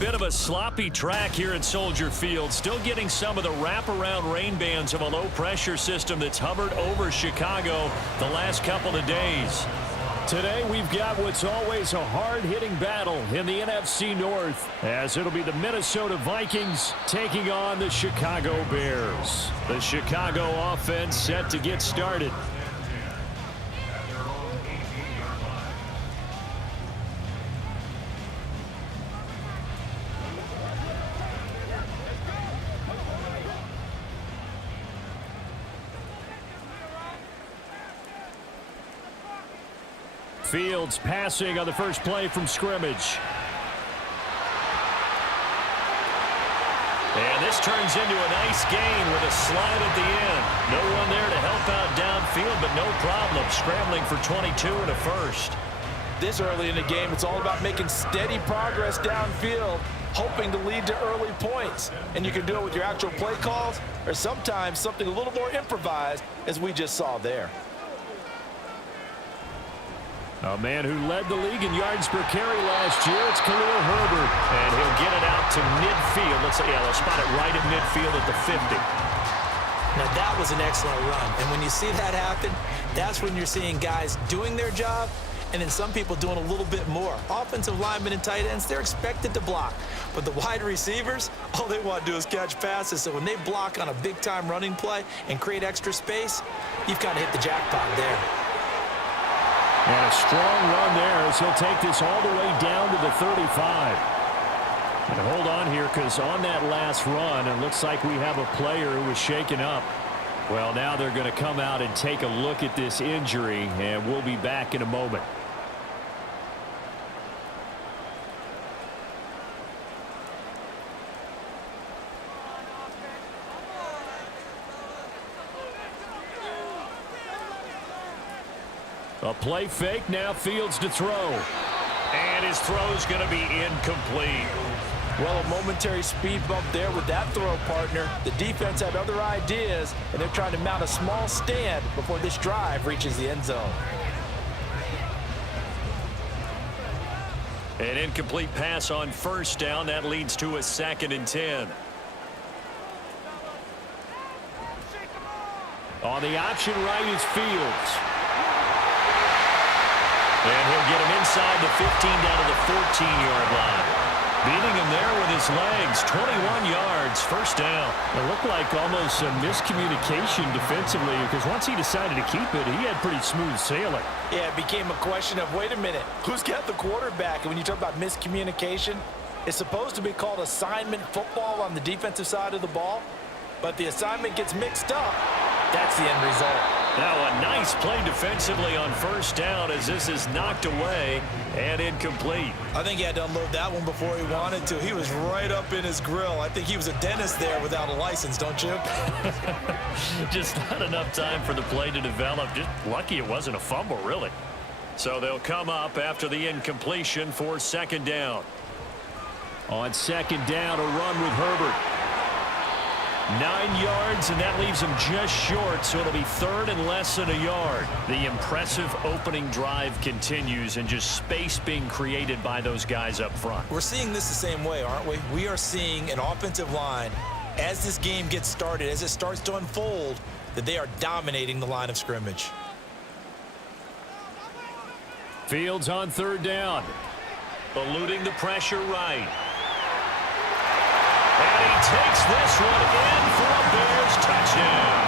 bit of a sloppy track here at Soldier Field. Still getting some of the wraparound rain bands of a low-pressure system that's hovered over Chicago the last couple of days. Today we've got what's always a hard-hitting battle in the NFC North, as it'll be the Minnesota Vikings taking on the Chicago Bears. The Chicago offense set to get started. Fields passing on the first play from scrimmage. And this turns into a nice gain with a slide at the end. No one there to help out downfield, but no problem scrambling for 22 and a first. This early in the game, it's all about making steady progress downfield, hoping to lead to early points. And you can do it with your actual play calls or sometimes something a little more improvised, as we just saw there. A man who led the league in yards per carry last year, it's Khalil Herbert. And he'll get it out to midfield. They'll spot it right at midfield at the 50. Now, that was an excellent run. And when you see that happen, that's when you're seeing guys doing their job and then some people doing a little bit more. Offensive linemen and tight ends, they're expected to block. But the wide receivers, all they want to do is catch passes. So when they block on a big-time running play and create extra space, you've kind of hit the jackpot there. And a strong run there as he'll take this all the way down to the 35. And hold on here, because on that last run, it looks like we have a player who was shaken up. Well, now they're going to come out and take a look at this injury, and we'll be back in a moment. A play fake, now Fields to throw. And his throw's going to be incomplete. Well, a momentary speed bump there with that throw, partner. The defense had other ideas, and they're trying to mount a small stand before this drive reaches the end zone. An incomplete pass on first down. That leads to a 2nd and 10. On the option right is Fields. And he'll get him inside the 15 down to the 14-yard line. Beating him there with his legs, 21 yards, first down. It looked like almost a miscommunication defensively, because once he decided to keep it, he had pretty smooth sailing. Yeah, it became a question of, wait a minute, who's got the quarterback? And when you talk about miscommunication, it's supposed to be called assignment football on the defensive side of the ball, but the assignment gets mixed up. That's the end result. Now a nice play defensively on first down as this is knocked away and incomplete. I think he had to unload that one before he wanted to. He was right up in his grill. I think he was a dentist there without a license, don't you? Just not enough time for the play to develop. Just lucky it wasn't a fumble, really. So they'll come up after the incompletion for 2nd down. On 2nd down, a run with Herbert. 9 yards, and that leaves him just short, so it'll be 3rd and less than a yard. The impressive opening drive continues, and just space being created by those guys up front. We're seeing this the same way, aren't we? We are seeing an offensive line, as this game gets started, as it starts to unfold, that they are dominating the line of scrimmage. Fields on 3rd down. Eluding the pressure right. And he takes this one in for a Bears touchdown.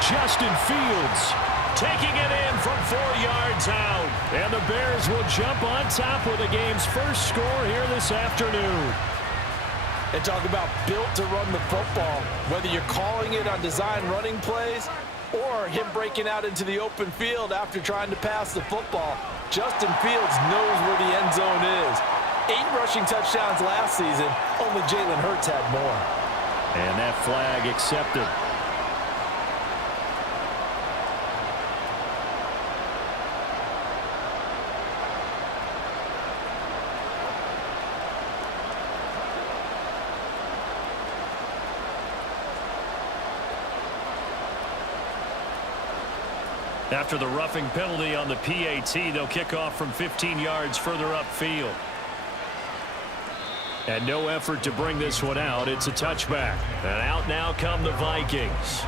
Justin Fields taking it in from 4 yards out. And the Bears will jump on top with the game's first score here this afternoon. And talk about built to run the football. Whether you're calling it on design running plays or him breaking out into the open field after trying to pass the football, Justin Fields knows where the end zone is. 8 rushing touchdowns last season. Only Jalen Hurts had more. And that flag accepted. After the roughing penalty on the PAT, they'll kick off from 15 yards further upfield. And no effort to bring this one out. It's a touchback. And out now come the Vikings.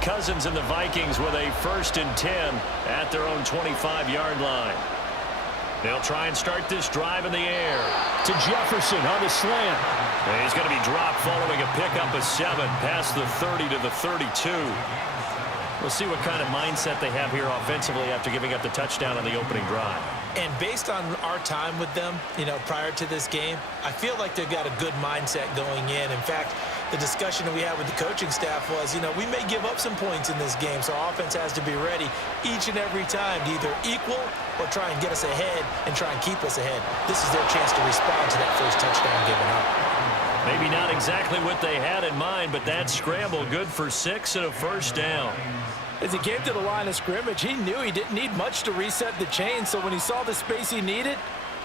Cousins and the Vikings with a 1st and 10 at their own 25-yard line. They'll try and start this drive in the air to Jefferson on the slant. And he's going to be dropped following a pickup of 7 past the 30 to the 32. We'll see what kind of mindset they have here offensively after giving up the touchdown on the opening drive. And based on our time with them, prior to this game, I feel like they've got a good mindset going in. In fact, the discussion that we had with the coaching staff was, we may give up some points in this game, so our offense has to be ready each and every time to either equal or try and get us ahead and try and keep us ahead. This is their chance to respond to that first touchdown given up. Maybe not exactly what they had in mind, but that scramble good for 6 and a 1st down. As he came to the line of scrimmage, he knew he didn't need much to reset the chain, so when he saw the space he needed,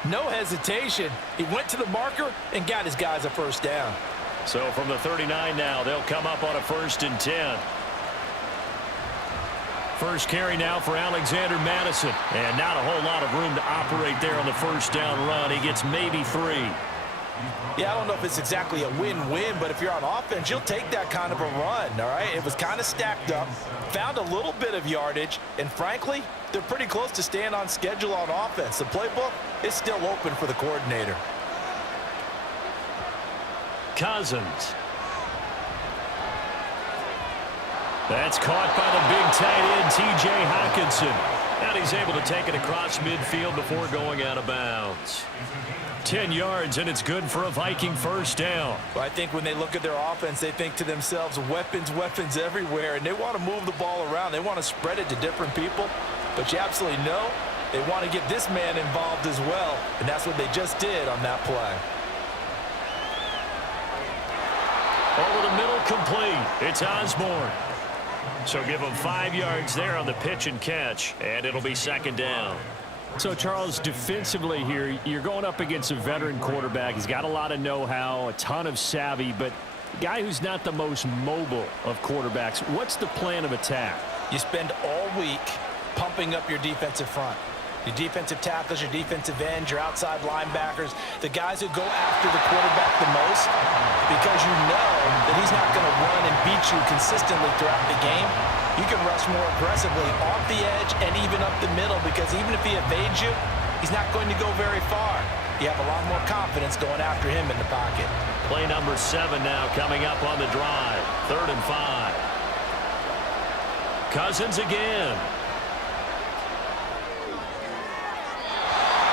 no hesitation. He went to the marker and got his guys a 1st down. So from the 39 now, they'll come up on a 1st and 10. First carry now for Alexander Madison. And not a whole lot of room to operate there on the 1st down run. He gets maybe 3. Yeah, I don't know if it's exactly a win-win, but if you're on offense, you'll take that kind of a run, all right? It was kind of stacked up, found a little bit of yardage, and frankly, they're pretty close to staying on schedule on offense. The playbook is still open for the coordinator. Cousins. That's caught by the big tight end, T.J. Hockenson. And he's able to take it across midfield before going out of bounds. 10 yards, and it's good for a Viking 1st down. Well, I think when they look at their offense, they think to themselves, weapons, weapons everywhere, and they want to move the ball around. They want to spread it to different people, but you absolutely know they want to get this man involved as well, and that's what they just did on that play. Over the middle, complete. It's Osborne. So give him 5 yards there on the pitch and catch, and it'll be 2nd down. So, Charles, defensively here, you're going up against a veteran quarterback. He's got a lot of know-how, a ton of savvy, but a guy who's not the most mobile of quarterbacks. What's the plan of attack? You spend all week pumping up your defensive front. Your defensive tackles, your defensive ends, your outside linebackers, the guys who go after the quarterback the most, because you know that he's not going to run and beat you consistently throughout the game. You can rush more aggressively off the edge and even up the middle, because even if he evades you, he's not going to go very far. You have a lot more confidence going after him in the pocket. Play number 7 now coming up on the drive. 3rd and 5. Cousins again.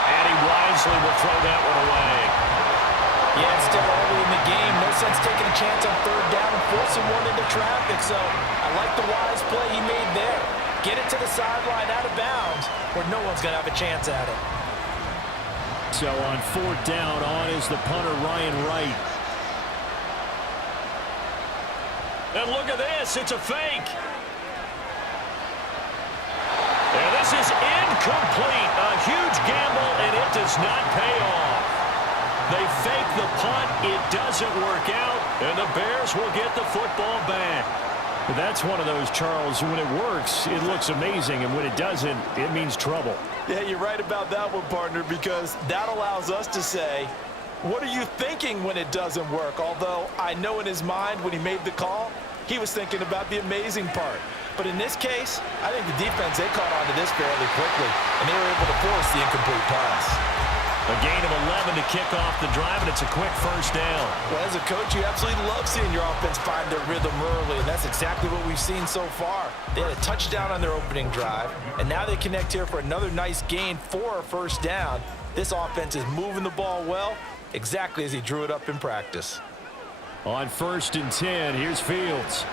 And he wisely will throw that one away. Yeah, it's still early in the game. No sense taking a chance on 3rd down and forcing one into traffic. So I like the wise play he made there. Get it to the sideline out of bounds where no one's going to have a chance at it. So on 4th down, on is the punter, Ryan Wright. And look at this. It's a fake. And this is incomplete. A huge gamble, and it does not pay off. They fake the punt. It doesn't work out, and the Bears will get the football back. That's one of those, Charles, when it works, it looks amazing, and when it doesn't, it means trouble. Yeah, you're right about that one, partner, because that allows us to say, what are you thinking when it doesn't work? Although I know in his mind when he made the call, he was thinking about the amazing part. But in this case, I think the defense, they caught on to this fairly quickly, and they were able to force the incomplete pass. A gain of 11 to kick off the drive, and it's a quick 1st down. Well, as a coach, you absolutely love seeing your offense find their rhythm early, and that's exactly what we've seen so far. They had a touchdown on their opening drive, and now they connect here for another nice gain for a 1st down. This offense is moving the ball well, exactly as he drew it up in practice. On 1st and 10, here's Fields.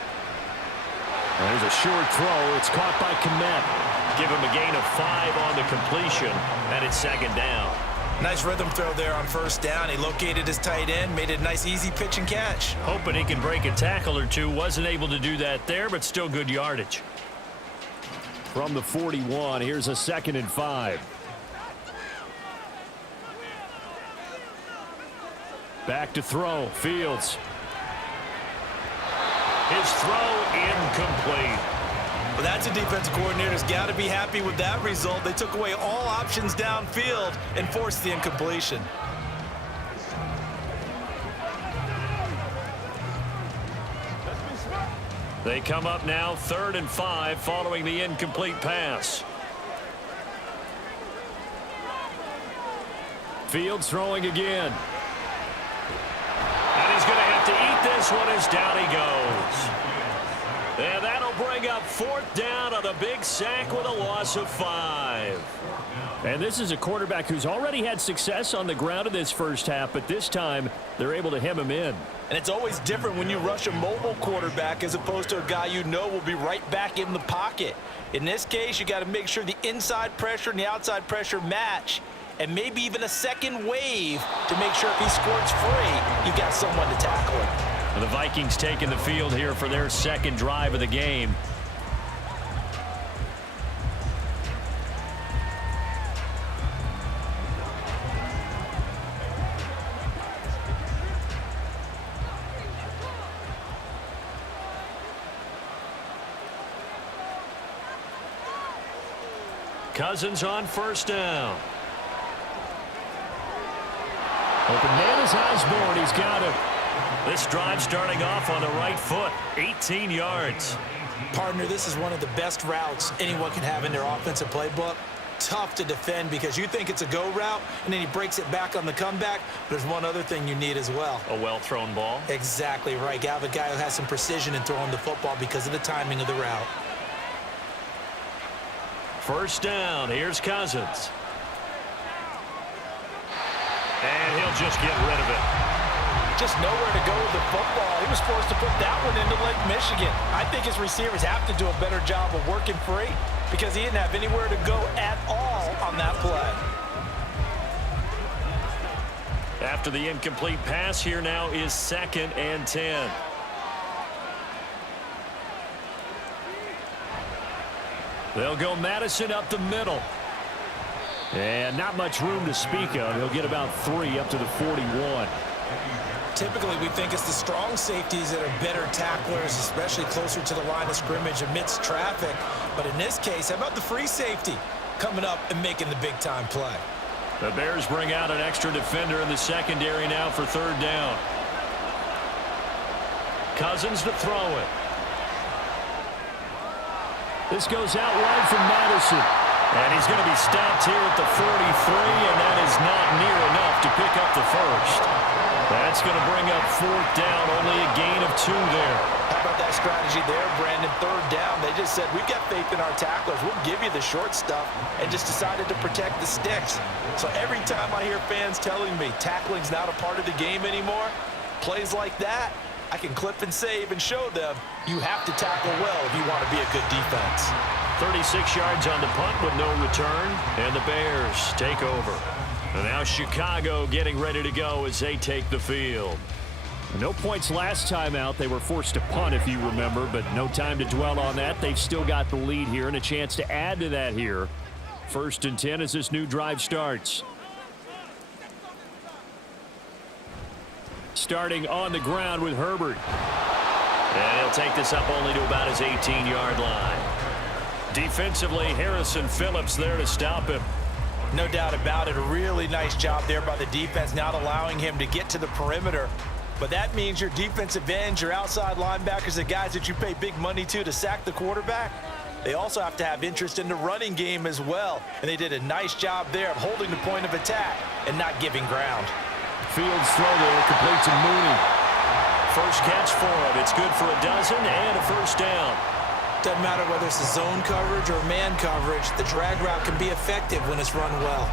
There's a short throw. It's caught by Kmet. Give him a gain of 5 on the completion, and it's 2nd down. Nice rhythm throw there on 1st down. He located his tight end, made it a nice, easy pitch and catch. Hoping he can break a tackle or two. Wasn't able to do that there, but still good yardage. From the 41, here's a 2nd and 5. Back to throw. Fields. His throw incomplete. Well, that's a defensive coordinator's got to be happy with that result. They took away all options downfield and forced the incompletion. They come up now 3rd and 5 following the incomplete pass. Fields throwing again. And he's going to have to eat this one as down he goes. And that'll bring up 4th down on a big sack with a loss of 5. And this is a quarterback who's already had success on the ground in this first half, but this time they're able to hem him in. And it's always different when you rush a mobile quarterback as opposed to a guy you know will be right back in the pocket. In this case, you got to make sure the inside pressure and the outside pressure match, and maybe even a second wave to make sure if he squirts free, you've got someone to tackle him. The Vikings taking the field here for their second drive of the game. Cousins on 1st down. Open man is Osborne. He's got him. This drive starting off on the right foot. 18 yards. Partner, this is one of the best routes anyone can have in their offensive playbook. Tough to defend because you think it's a go route, and then he breaks it back on the comeback. There's one other thing you need as well. A well-thrown ball. Exactly right. You have a guy who has some precision in throwing the football because of the timing of the route. 1st down. Here's Cousins. And he'll just get rid of it. Just nowhere to go with the football. He was forced to put that one into Lake Michigan. I think his receivers have to do a better job of working free because he didn't have anywhere to go at all on that play. After the incomplete pass, here now is 2nd and 10. They'll go Madison up the middle. And not much room to speak of. He'll get about 3 up to the 41. Typically, we think it's the strong safeties that are better tacklers, especially closer to the line of scrimmage amidst traffic. But in this case, how about the free safety coming up and making the big-time play? The Bears bring out an extra defender in the secondary now for 3rd down. Cousins to throw it. This goes out wide from Madison. And he's going to be stopped here at the 43, and that is not near enough to pick up the first. That's going to bring up 4th down, only a gain of 2 there. How about that strategy there, Brandon? 3rd down, they just said, we've got faith in our tacklers. We'll give you the short stuff, and just decided to protect the sticks. So every time I hear fans telling me tackling's not a part of the game anymore, plays like that, I can clip and save and show them you have to tackle well if you want to be a good defense. 36 yards on the punt with no return, and the Bears take over. And now Chicago getting ready to go as they take the field. No points last time out. They were forced to punt, if you remember, but no time to dwell on that. They've still got the lead here and a chance to add to that here. 1st and 10 as this new drive starts. Starting on the ground with Herbert. And he'll take this up only to about his 18-yard line. Defensively, Harrison Phillips there to stop him. No doubt about it. A really nice job there by the defense, not allowing him to get to the perimeter. But that means your defensive ends, your outside linebackers, the guys that you pay big money to sack the quarterback, they also have to have interest in the running game as well. And they did a nice job there of holding the point of attack and not giving ground. Fields throw there, complete to Mooney. First catch for him. It's good for a dozen and a 1st down. Doesn't matter whether it's a zone coverage or man coverage, the drag route can be effective when it's run well.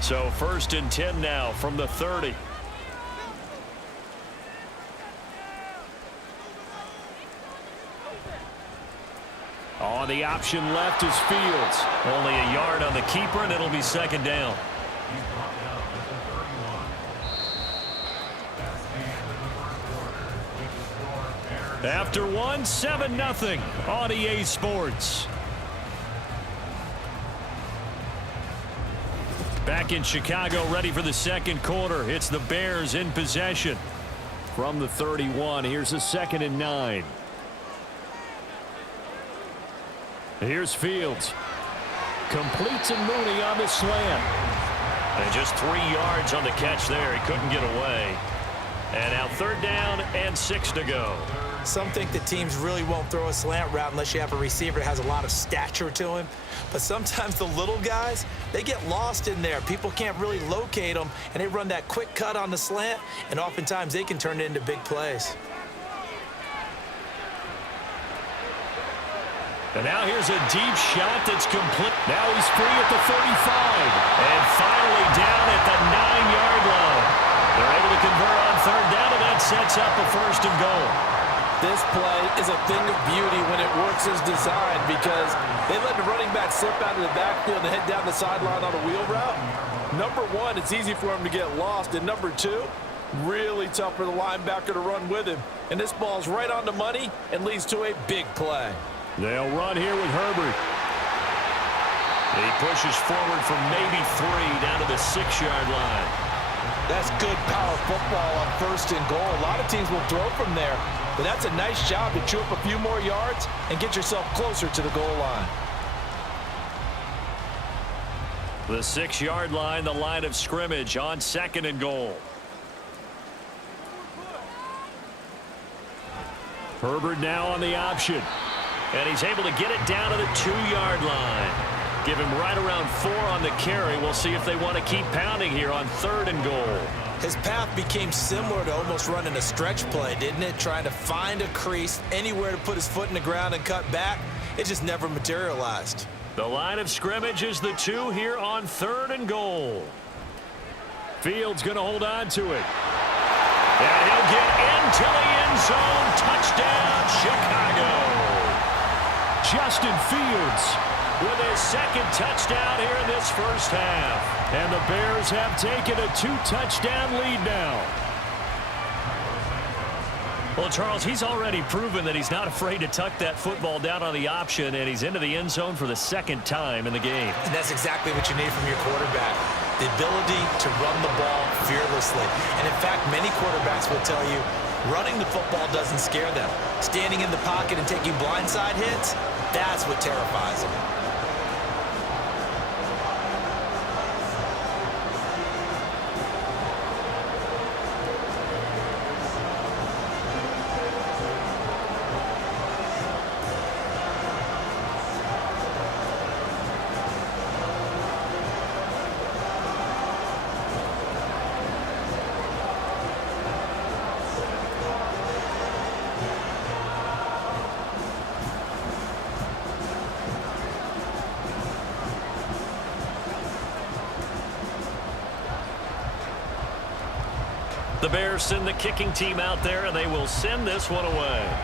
So 1st and 10 now from the 30. On the option left is Fields. Only a yard on the keeper, and it'll be 2nd down. After one, 7-0 on EA Sports. Back in Chicago, ready for the second quarter. It's the Bears in possession. From the 31, here's a 2nd and 9. Here's Fields. Completes a Mooney on the slant. And just 3 yards on the catch there. He couldn't get away. And now 3rd down and 6 to go. Some think that teams really won't throw a slant route unless you have a receiver that has a lot of stature to him. But sometimes the little guys, they get lost in there. People can't really locate them, and they run that quick cut on the slant, and oftentimes they can turn it into big plays. And now here's a deep shot that's complete. Now he's free at the 35. And finally down at the 9-yard line. They're able to convert on 3rd down, and that sets up a 1st and goal. This play is a thing of beauty when it works as designed because they let the running back slip out of the backfield and head down the sideline on a wheel route. Number one, it's easy for him to get lost. And number two, really tough for the linebacker to run with him. And this ball's right on the money and leads to a big play. They'll run here with Herbert. He pushes forward from maybe 3 down to the 6-yard line. That's good power football on 1st and goal. A lot of teams will throw from there, but that's a nice job to chew up a few more yards and get yourself closer to the goal line. The 6-yard line, the line of scrimmage on 2nd and goal. Herbert now on the option. And he's able to get it down to the 2-yard line. Give him right around 4 on the carry. We'll see if they want to keep pounding here on 3rd and goal. His path became similar to almost running a stretch play, didn't it? Trying to find a crease, anywhere to put his foot in the ground and cut back. It just never materialized. The line of scrimmage is the 2 here on 3rd and goal. Fields going to hold on to it. And he'll get into the end zone. Touchdown, Chicago. Justin Fields with his 2nd touchdown here in this first half. And the Bears have taken a 2-touchdown lead now. Well, Charles, he's already proven that he's not afraid to tuck that football down on the option, and he's into the end zone for the 2nd time in the game. And that's exactly what you need from your quarterback. The ability to run the ball fearlessly. And in fact, many quarterbacks will tell you running the football doesn't scare them. Standing in the pocket and taking blindside hits, that's what terrifies them. The Bears send the kicking team out there, and they will send this one away.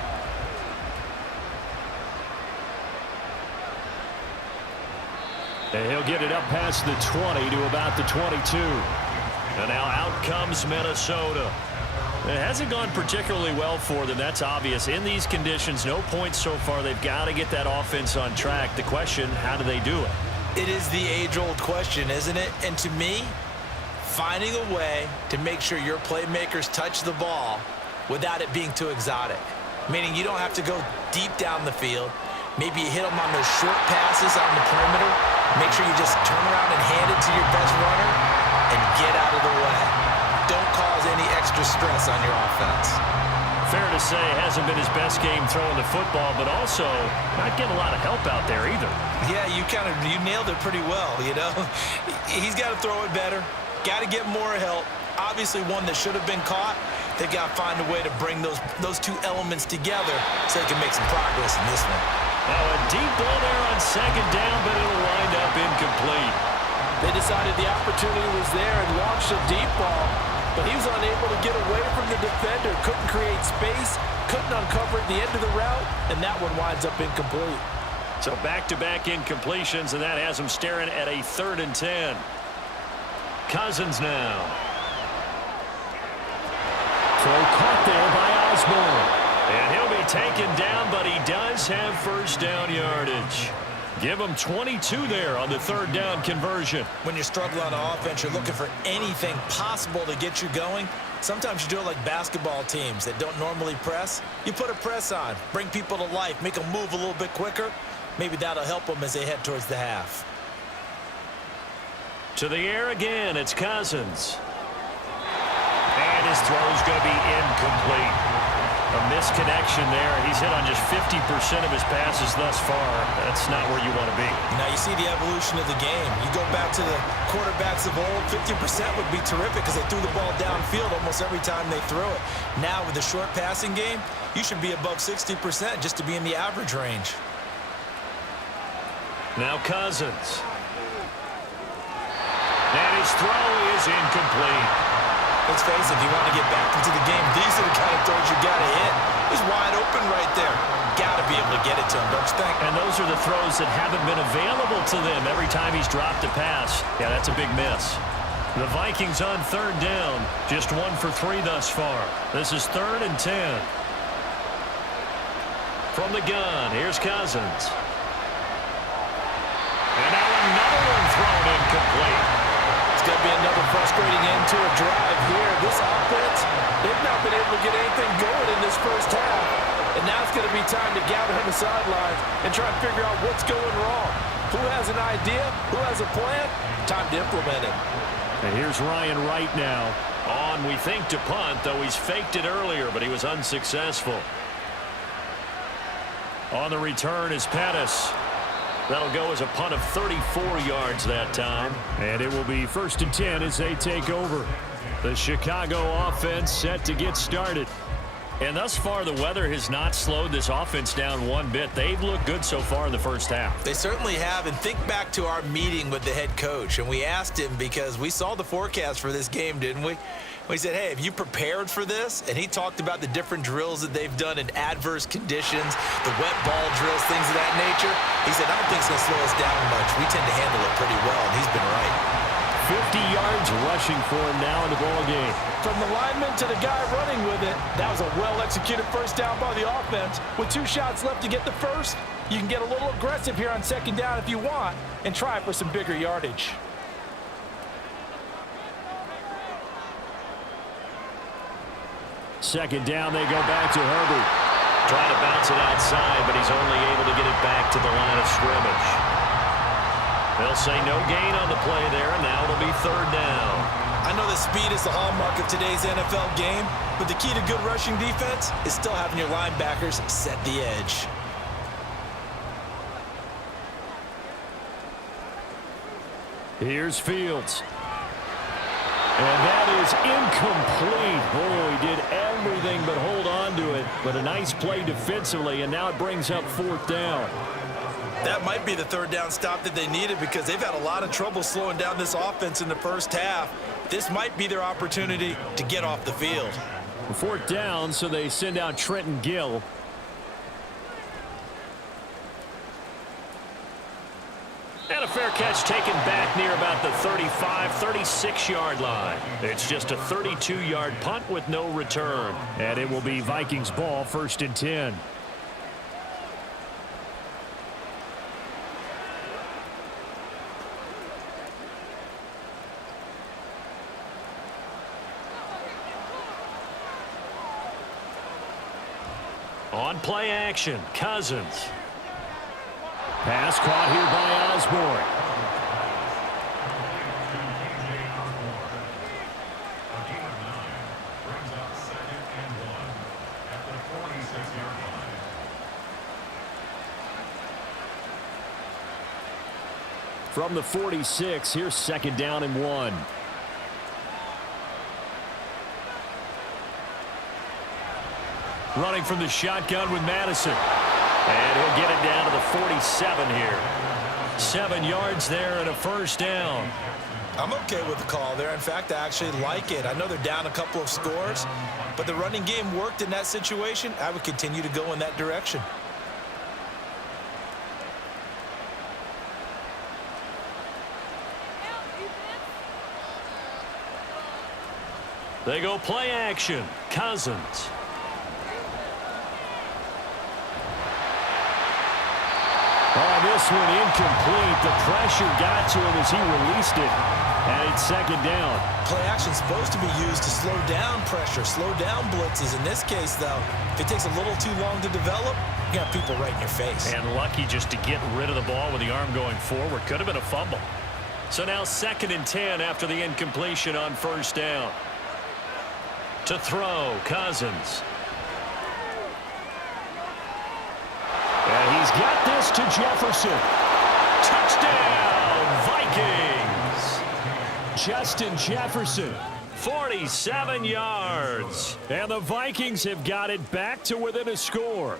And he'll get it up past the 20 to about the 22. And now out comes Minnesota. It hasn't gone particularly well for them. That's obvious. In these conditions, no points so far. They've got to get that offense on track. The question, how do they do it? It is the age-old question, isn't it? And to me, finding a way to make sure your playmakers touch the ball without it being too exotic. Meaning you don't have to go deep down the field. Maybe you hit them on those short passes on the perimeter. Make sure you just turn around and hand it to your best runner and get out of the way. Don't cause any extra stress on your offense. Fair to say, hasn't been his best game throwing the football, but also not getting a lot of help out there either. Yeah, you nailed it pretty well, you know. He's got to throw it better. Got to get more help. Obviously one that should have been caught. They've got to find a way to bring those two elements together so they can make some progress in this one. Now a deep ball there on 2nd down, but it'll wind up incomplete. They decided the opportunity was there and launched a deep ball, but he was unable to get away from the defender, couldn't create space, couldn't uncover at the end of the route, and that one winds up incomplete. So back-to-back incompletions, and that has them staring at a 3rd and 10. Cousins now. Throw caught there by Osborne. And he'll be taken down, but he does have 1st down yardage. Give them 22 there on the third down conversion. When you're struggling on offense, you're looking for anything possible to get you going. Sometimes you do it like basketball teams that don't normally press. You put a press on, bring people to life, make them move a little bit quicker. Maybe that'll help them as they head towards the half. To the air again, it's Cousins. And his throw's going to be incomplete. A misconnection there. He's hit on just 50% of his passes thus far. That's not where you want to be. Now you see the evolution of the game. You go back to the quarterbacks of old, 50% would be terrific because they threw the ball downfield almost every time they threw it. Now with the short passing game, you should be above 60% just to be in the average range. Now Cousins. And his throw is incomplete. Let's face it, if you want to get back into the game, these are the kind of throws you got to hit. He's wide open right there. Got to be able to get it to him, don't you think? And those are the throws that haven't been available to them every time he's dropped a pass. Yeah, that's a big miss. The Vikings on third down, just 1 for 3 thus far. This is 3rd and 10. From the gun, here's Cousins. And now another one thrown incomplete. It's going to be another frustrating end to a drive here. This offense, they've not been able to get anything going in this first half. And now it's going to be time to gather on the sidelines and try and figure out what's going wrong. Who has an idea? Who has a plan? Time to implement it. And here's Ryan Wright now. On, we think, to punt, though he's faked it earlier, but he was unsuccessful. On the return is Pettis. That'll go as a punt of 34 yards that time. And it will be 1st and 10 as they take over. The Chicago offense set to get started. And thus far, the weather has not slowed this offense down one bit. They've looked good so far in the first half. They certainly have. And think back to our meeting with the head coach. And we asked him because we saw the forecast for this game, didn't we? We said, hey, have you prepared for this? And he talked about the different drills that they've done in adverse conditions, the wet ball drills, things of that nature. He said, I don't think it's going to slow us down much. We tend to handle it pretty well, and he's been right. 50 yards rushing for him now in the ball game. From the lineman to the guy running with it, that was a well-executed first down by the offense. With 2 shots left to get the first, you can get a little aggressive here on 2nd down if you want and try for some bigger yardage. Second down, they go back to Herbert. Trying to bounce it outside, but he's only able to get it back to the line of scrimmage. They'll say no gain on the play there, and now it'll be 3rd down. I know that speed is the hallmark of today's NFL game, but the key to good rushing defense is still having your linebackers set the edge. Here's Fields. And that is incomplete. Oh, he did everything but hold on to it. But a nice play defensively, and now it brings up 4th down. That might be the 3rd down stop that they needed because they've had a lot of trouble slowing down this offense in the first half. This might be their opportunity to get off the field. 4th down, so they send out Trenton Gill. And a fair catch taken back near about the 35, 36-yard line. It's just a 32-yard punt with no return. And it will be Vikings ball, 1st and 10. On play action, Cousins. Pass caught here by Osborne. From the 46, here's 2nd down and 1. Running from the shotgun with Madison. And he'll get it down to the 47 here. 7 yards there and a 1st down. I'm okay with the call there. In fact, I actually like it. I know they're down a couple of scores, but the running game worked in that situation. I would continue to go in that direction. They go play action. Cousins. Oh, This one incomplete. The pressure got to him as he released it. And it's second down. Play action is supposed to be used to slow down pressure, slow down blitzes. In this case, though, if it takes a little too long to develop, you got people right in your face. And lucky just to get rid of the ball with the arm going forward. Could have been a fumble. So now 2nd and 10 after the incompletion on first down. To throw, Cousins. And he's got this to Jefferson. Touchdown, Vikings. Justin Jefferson, 47 yards. And the Vikings have got it back to within a score.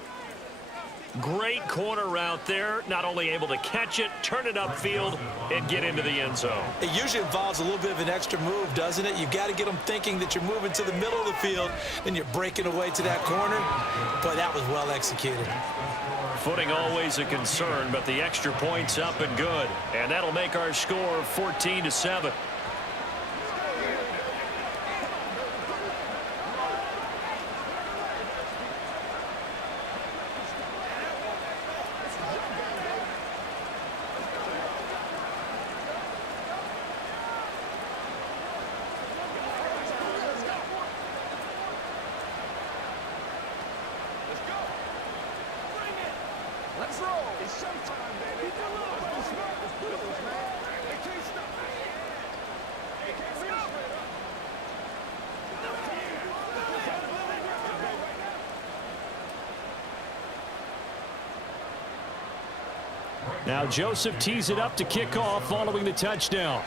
Great corner route there. Not only able to catch it, turn it upfield, and get into the end zone. It usually involves a little bit of an extra move, doesn't it? You've got to get them thinking that you're moving to the middle of the field, then you're breaking away to that corner. But that was well executed. Footing always a concern, but the extra point's up and good. And that'll make our score 14-7. Let's roll. It's showtime, baby. Let's go. They can't stop it. They can't finish straight up. Now Joseph tees it up to kick off following the touchdown.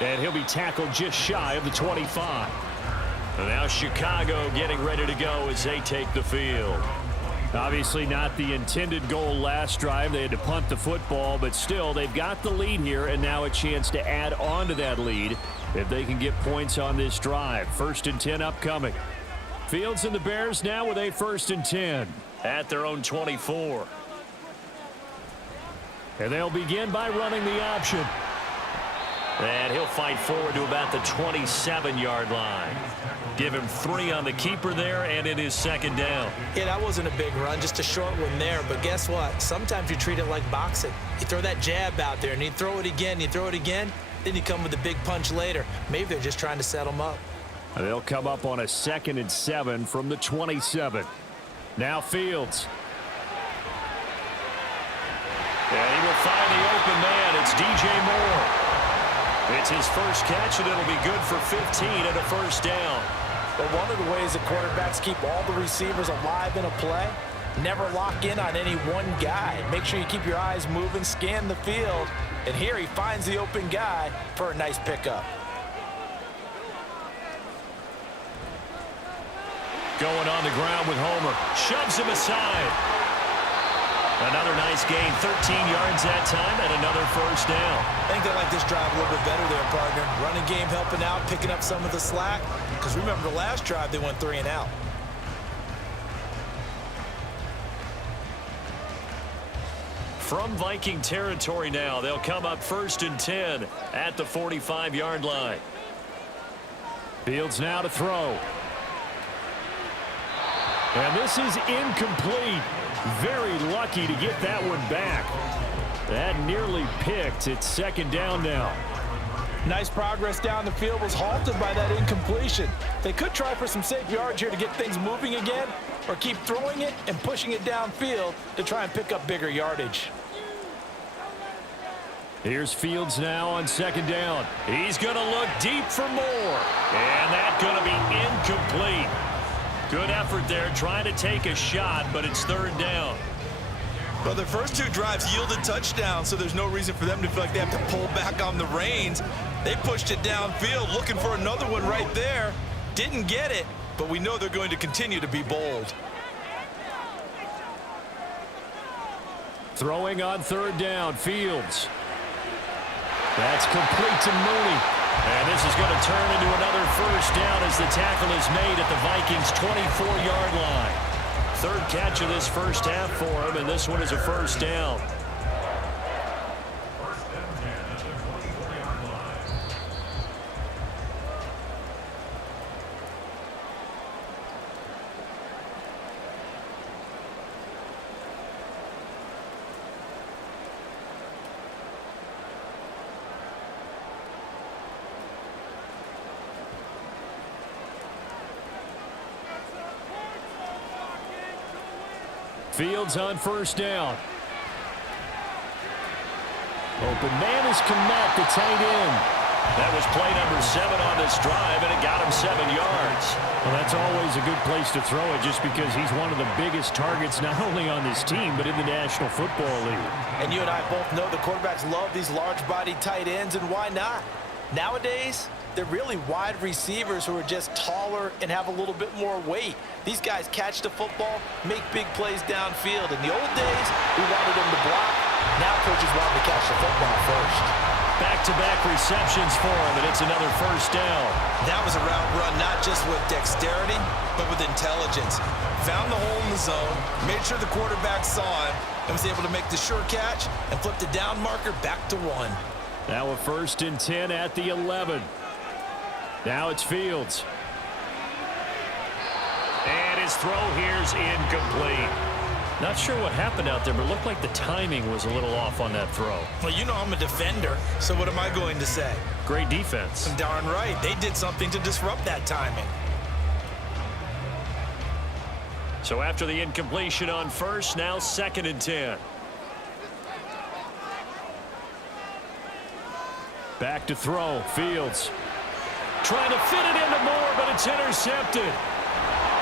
And he'll be tackled just shy of the 25. Now Chicago getting ready to go as they take the field. Obviously not the intended goal last drive. They had to punt the football, but still they've got the lead here and now a chance to add on to that lead if they can get points on this drive. 1st and 10 upcoming. Fields and the Bears now with a 1st and 10 at their own 24. And they'll begin by running the option. And he'll fight forward to about the 27-yard line. Give him 3 on the keeper there, and it is 2nd down. Yeah, that wasn't a big run, just a short one there. But guess what? Sometimes you treat it like boxing. You throw that jab out there, and you throw it again, then you come with a big punch later. Maybe they're just trying to set them up. And they'll come up on a 2nd and 7 from the 27. Now Fields. And he will find the open man. It's DJ Moore. It's his first catch, and it'll be good for 15 and a 1st down. But one of the ways that quarterbacks keep all the receivers alive in a play, never lock in on any one guy. Make sure you keep your eyes moving, scan the field, and here he finds the open guy for a nice pickup. Going on the ground with Homer. Shoves him aside. Another nice gain, 13 yards that time, and another 1st down. I think they like this drive a little bit better there, partner. Running game helping out, picking up some of the slack. Because remember, the last drive, they went 3 and out. From Viking territory now, they'll come up 1st and 10 at the 45-yard line. Fields now to throw. And this is incomplete. Very lucky to get that one back. That nearly picked. It's 2nd down now. Nice progress down the field was halted by that incompletion. They could try for some safe yards here to get things moving again, or keep throwing it and pushing it downfield to try and pick up bigger yardage. Here's Fields now on 2nd down. He's going to look deep for more. And that's going to be incomplete. Good effort there, trying to take a shot, but it's 3rd down. Well, their first 2 drives yielded touchdowns, so there's no reason for them to feel like they have to pull back on the reins. They pushed it downfield, looking for another one right there. Didn't get it, but we know they're going to continue to be bold. Throwing on 3rd down, Fields. That's complete to Mooney. And this is going to turn into another 1st down as the tackle is made at the Vikings' 24-yard line. 3rd catch of this 1st half for him, and this one is a 1st down. Fields on first down. Open man is Kmet, the tight end. That was play number 7 on this drive, and it got him 7 yards. Well, that's always a good place to throw it just because he's one of the biggest targets not only on this team but in the National Football League. And you and I both know the quarterbacks love these large-bodied tight ends, and why not? Nowadays, they're really wide receivers who are just taller and have a little bit more weight. These guys catch the football, make big plays downfield. In the old days, we wanted them to block. Now coaches want them to catch the football first. Back-to-back receptions for him, and it's another first down. That was a route run not just with dexterity, but with intelligence. Found the hole in the zone, made sure the quarterback saw him, and was able to make the sure catch and flip the down marker back to 1. Now a 1st and 10 at the 11. Now it's Fields. And his throw here's incomplete. Not sure what happened out there, but it looked like the timing was a little off on that throw. Well, you know I'm a defender, so what am I going to say? Great defense. Darn right. They did something to disrupt that timing. So after the incompletion on first, now 2nd and 10. Back to throw. Fields trying to fit it into Moore, but it's intercepted.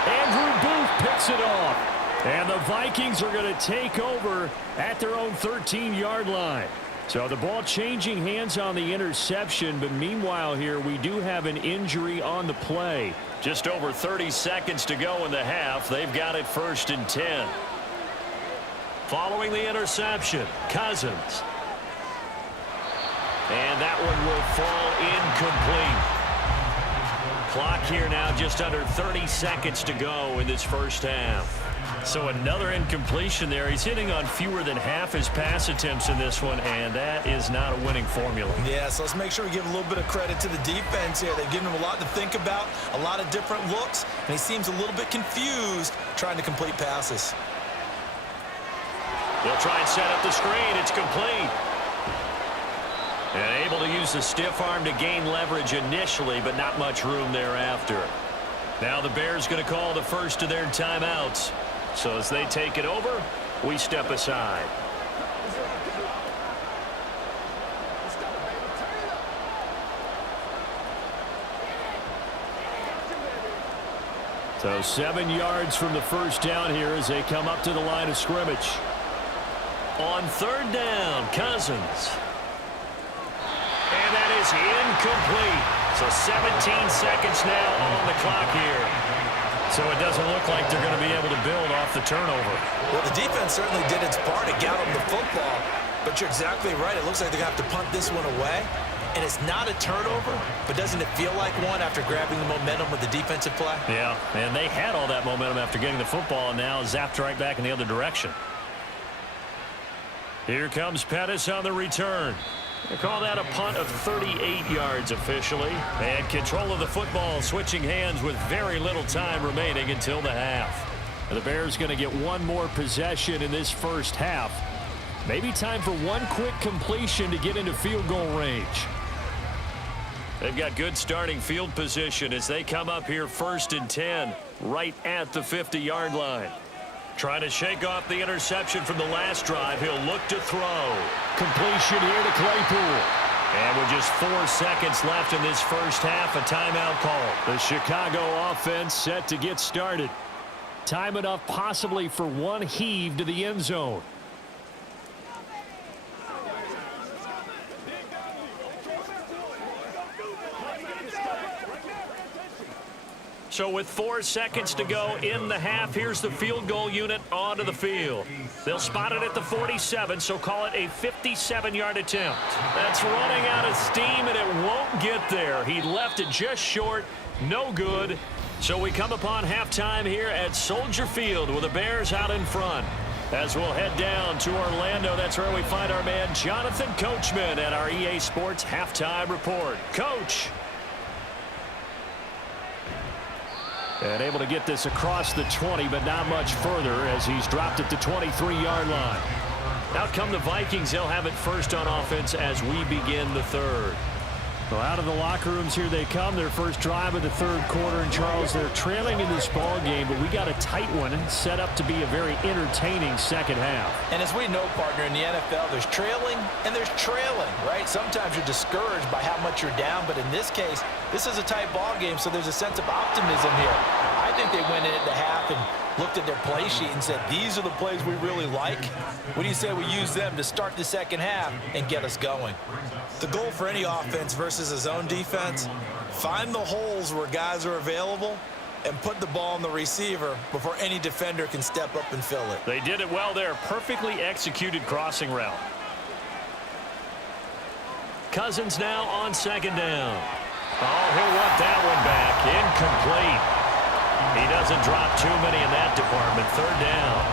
Andrew Booth picks it off. And the Vikings are going to take over at their own 13-yard line. So the ball changing hands on the interception, but meanwhile here we do have an injury on the play. Just over 30 seconds to go in the half. They've got it 1st and 10. Following the interception, Cousins. And that one will fall incomplete. Clock here now just under 30 seconds to go in this first half. So another incompletion there. He's hitting on fewer than half his pass attempts in this one, and that is not a winning formula. Yeah, so let's make sure we give a little bit of credit to the defense here. They've given him a lot to think about, a lot of different looks, and he seems a little bit confused trying to complete passes. They'll try and set up the screen. It's complete. And able to use the stiff arm to gain leverage initially, but not much room thereafter. Now the Bears going to call the first of their timeouts. So as they take it over, we step aside. So 7 yards from the first down here as they come up to the line of scrimmage. On 3rd down, Cousins. And that is incomplete. So 17 seconds now on the clock here. So it doesn't look like they're going to be able to build off the turnover. Well, the defense certainly did its part to get them the football. But you're exactly right. It looks like they're going to have to punt this one away. And it's not a turnover, but doesn't it feel like one after grabbing the momentum with the defensive play? Yeah, and they had all that momentum after getting the football and now zapped right back in the other direction. Here comes Pettis on the return. They call that a punt of 38 yards officially. And control of the football switching hands with very little time remaining until the half. And the Bears going to get one more possession in this first half. Maybe time for one quick completion to get into field goal range. They've got good starting field position as they come up here 1st and 10 right at the 50-yard line. Trying to shake off the interception from the last drive. He'll look to throw. Completion here to Claypool. And with just 4 seconds left in this first half, a timeout call. The Chicago offense set to get started. Time enough possibly for one heave to the end zone. So with 4 seconds to go in the half, here's the field goal unit onto the field. They'll spot it at the 47, so call it a 57-yard attempt. That's running out of steam, and it won't get there. He left it just short, no good. So we come upon halftime here at Soldier Field with the Bears out in front. As we'll head down to Orlando, that's where we find our man Jonathan Coachman at our EA Sports Halftime Report. Coach. And able to get this across the 20, but not much further as he's dropped at the 23-yard line. Out come the Vikings. They'll have it first on offense as we begin the third. Well, out of the locker rooms here they come. Their first drive of the third quarter. And, Charles, they're trailing in this ball game, but we got a tight one set up to be a very entertaining second half. And as we know, partner, in the NFL, there's trailing and there's trailing, right? Sometimes you're discouraged by how much you're down, but in this case, this is a tight ball game, so there's a sense of optimism here. I think they went into half and looked at their play sheet and said, these are the plays we really like. What do you say we use them to start the second half and get us going? The goal for any offense versus a zone defense, find the holes where guys are available and put the ball on the receiver before any defender can step up and fill it. They did it well there. Perfectly executed crossing route. Cousins now on second down. Oh, he'll want that one back. Incomplete. He doesn't drop too many in that department. Third down.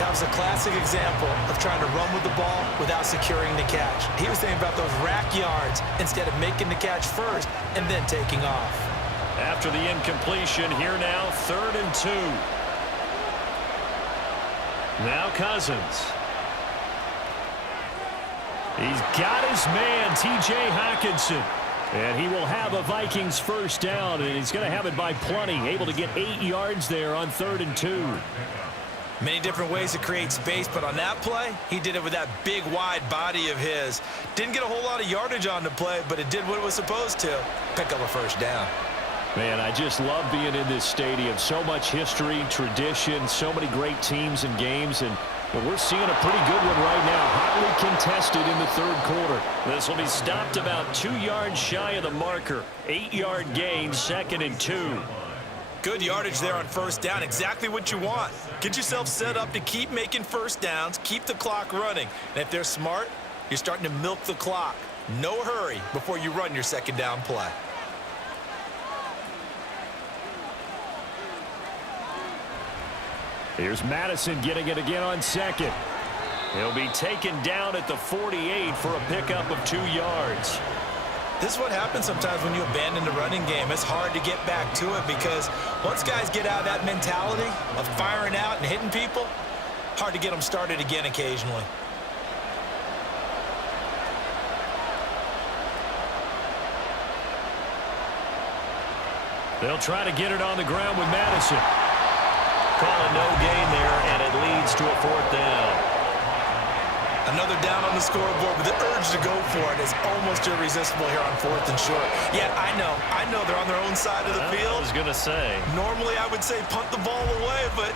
That was a classic example of trying to run with the ball without securing the catch. He was thinking about those rack yards instead of making the catch first and then taking off. After the incompletion, here now, 3rd and 2. Now Cousins. He's got his man, T.J. Hockenson. And he will have a Vikings first down, and he's going to have it by plenty. Able to get 8 yards there on 3rd and 2. Many different ways to create space, but on that play, he did it with that big, wide body of his. Didn't get a whole lot of yardage on the play, but it did what it was supposed to. Pick up a first down. Man, I just love being in this stadium. So much history, tradition, so many great teams and games, and we're seeing a pretty good one right now. Hotly contested in the third quarter. This will be stopped about 2 yards shy of the marker. 8-yard gain, 2nd and 2. Good yardage there on first down. Exactly what you want. Get yourself set up to keep making first downs, keep the clock running. And if they're smart, you're starting to milk the clock. No hurry before you run your second down play. Here's Madison getting it again on second. He'll be taken down at the 48 for a pickup of 2 yards. This is what happens sometimes when you abandon the running game. It's hard to get back to it because once guys get out of that mentality of firing out and hitting people, hard to get them started again occasionally. They'll try to get it on the ground with Madison. Calling no gain there, and it leads to a 4th down. Another down on the scoreboard, but the urge to go for it is almost irresistible here on 4th and short. Yeah, I know they're on their own side of the field. I was going to say. Normally I would say punt the ball away, but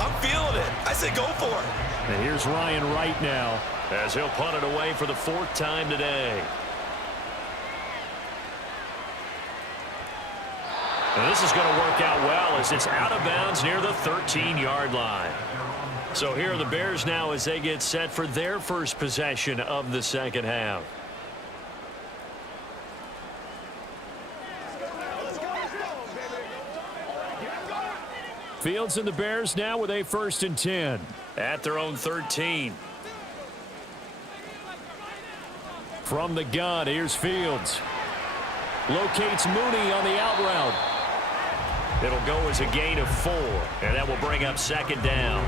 I'm feeling it. I say go for it. And here's Ryan Wright now, as he'll punt it away for the 4th time today. And this is going to work out well as it's out of bounds near the 13-yard line. So here are the Bears now as they get set for their first possession of the second half. Fields and the Bears now with a 1st and 10. At their own 13. From the gun, here's Fields. Locates Mooney on the out route. It'll go as a gain of 4, and that will bring up 2nd down.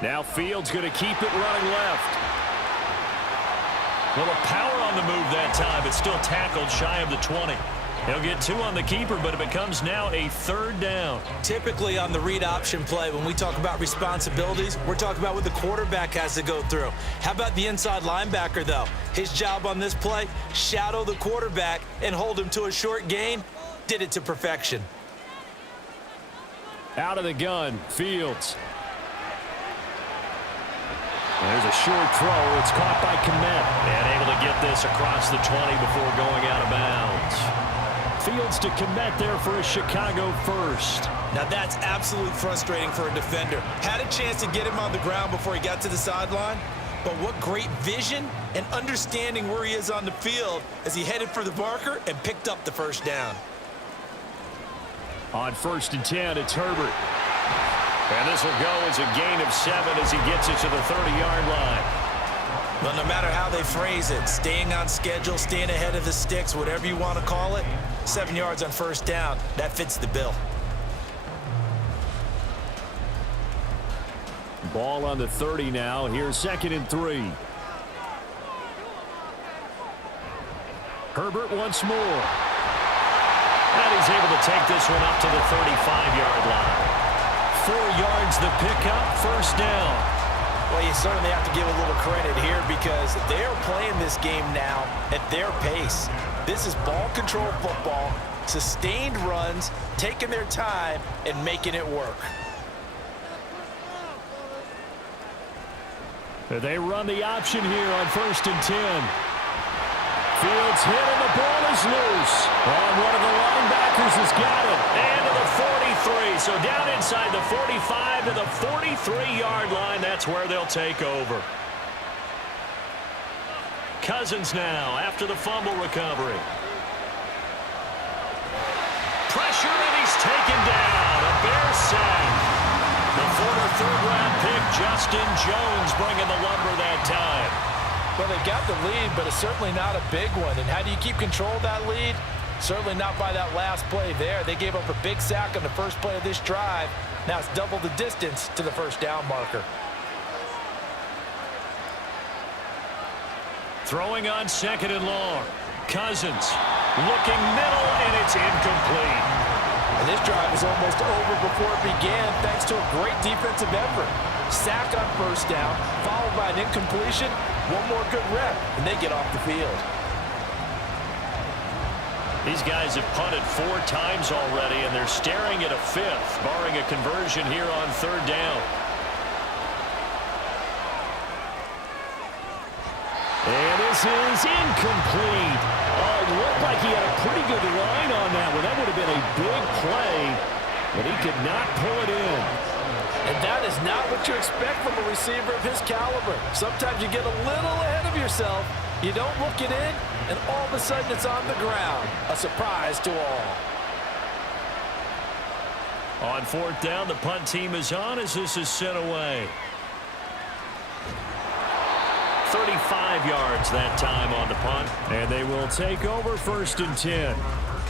Now Fields going to keep it running left. Little power on the move that time, but still tackled shy of the 20. He'll get 2 on the keeper, but it becomes now a 3rd down. Typically on the read option play, when we talk about responsibilities, we're talking about what the quarterback has to go through. How about the inside linebacker, though? His job on this play, shadow the quarterback and hold him to a short gain. Did it to perfection. Out of the gun, Fields. There's a short throw. It's caught by Kmet. And able to get this across the 20 before going out of bounds. Fields to Kmet there for a Chicago first. Now that's absolutely frustrating for a defender. Had a chance to get him on the ground before he got to the sideline, but what great vision and understanding where he is on the field as he headed for the marker and picked up the first down. On 1st and 10, it's Herbert. And this will go as a gain of 7 as he gets it to the 30-yard line. Well, no matter how they phrase it, staying on schedule, staying ahead of the sticks, whatever you want to call it, 7 yards on first down, that fits the bill. Ball on the 30 now. Here's 2nd and 3. Herbert once more. And he's able to take this one up to the 35-yard line. 4 yards the pickup, first down. Well, you certainly have to give a little credit here because they're playing this game now at their pace. This is ball control football, sustained runs, taking their time, and making it work. They run the option here on 1st and 10. Fields hit and the ball is loose. And one of the linebackers has got it. And to the 43. So down inside the 45 to the 43-yard line. That's where they'll take over. Cousins now after the fumble recovery. Pressure and he's taken down. A Bear sack. The former third-round pick, Justin Jones, bringing the lumber that time. Well, they got the lead, but it's certainly not a big one. And how do you keep control of that lead? Certainly not by that last play there. They gave up a big sack on the first play of this drive. Now it's double the distance to the first down marker. Throwing on 2nd and long. Cousins looking middle, and it's incomplete. And this drive is almost over before it began thanks to a great defensive effort. Sack on first down, followed by an incompletion. One more good rep, and they get off the field. These guys have punted 4 times already, and they're staring at a 5th, barring a conversion here on 3rd down. And this is incomplete. Oh, it looked like he had a pretty good line on that one. That would have been a big play, but he could not pull it in. And that is not what you expect from a receiver of his caliber. Sometimes you get a little ahead of yourself. You don't look it in, and all of a sudden it's on the ground. A surprise to all. On 4th down, the punt team is on as this is sent away. 35 yards that time on the punt. And they will take over 1st and 10.